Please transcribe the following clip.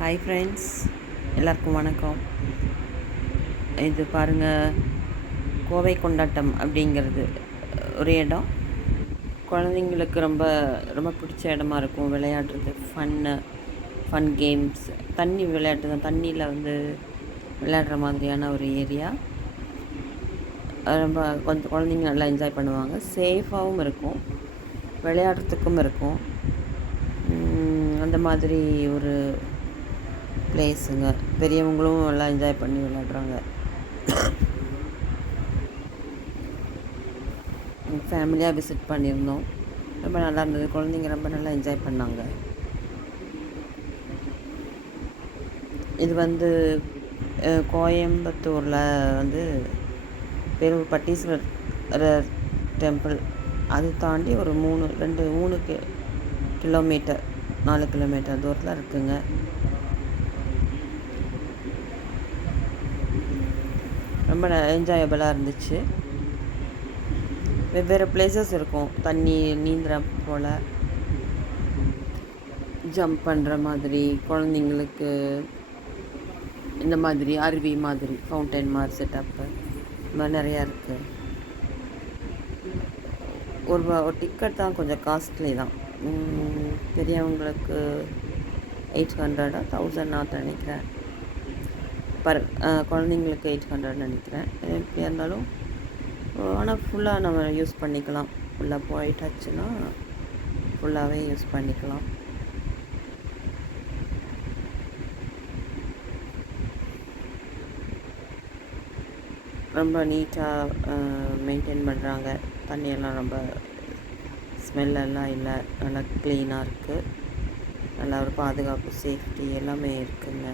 Hi friends, எல்லாருக்கும் வணக்கம். இது பாருங்கள், கோவை கொண்டாட்டம் அப்படிங்கிறது ஒரு இடம். குழந்தைங்களுக்கு ரொம்ப ரொம்ப பிடிச்ச இடமா இருக்கும். விளையாடுறது, ஃபன் கேம்ஸ், தண்ணி விளையாட்டு தான். தண்ணியில் விளையாடுற மாதிரியான ஒரு ஏரியா. ரொம்ப கொஞ்சம் குழந்தைங்க நல்லா என்ஜாய் பண்ணுவாங்க. சேஃபாகவும் இருக்கும், விளையாடுறதுக்கும் இருக்கும். அந்த மாதிரி ஒரு பிளேஸுங்க. பெரியவங்களும் நல்லா என்ஜாய் பண்ணி விளையாடுறாங்க. ஃபேமிலியாக விசிட் பண்ணியிருந்தோம். ரொம்ப நல்லா இருந்தது. குழந்தைங்க ரொம்ப நல்லா என்ஜாய் பண்ணாங்க. இது கோயம்புத்தூரில் பேரூர் பட்டீஸ்வரர் டெம்பிள். அது தாண்டி ஒரு 3 கிலோமீட்டர் 4 கிலோமீட்டர் தூரத்தில் இருக்குங்க. ரொம்ப என்ஜாயபிளாக இருந்துச்சு. வெவ்வேறு பிளேசஸ் இருக்கும். தண்ணி நீந்துற போல், ஜம்ப் பண்ணுற மாதிரி, குழந்தைங்களுக்கு இந்த மாதிரி அருவி மாதிரி, ஃபவுண்டைன் மாதிரி செட்டப்பு, இந்த மாதிரி நிறையா இருக்குது. ஒரு டிக்கெட் தான் கொஞ்சம் காஸ்ட்லி தான். பெரியவங்களுக்கு 800 1000 நினைக்கிறேன். குழந்தைங்களுக்கு 800 நினைக்கிறேன். எப்படியா இருந்தாலும் ஆனால் ஃபுல்லாக நம்ம யூஸ் பண்ணிக்கலாம். ஃபுல்லாக போயிட்டாச்சுன்னா ஃபுல்லாகவே யூஸ் பண்ணிக்கலாம். ரொம்ப நீட்டாக மெயின்டைன் பண்ணுறாங்க. தண்ணியெல்லாம் ரொம்ப ஸ்மெல்லெல்லாம் இல்லை, நல்லா க்ளீனாக இருக்குது. நல்லா ஒரு பாதுகாப்பு, சேஃப்டி எல்லாமே இருக்குங்க.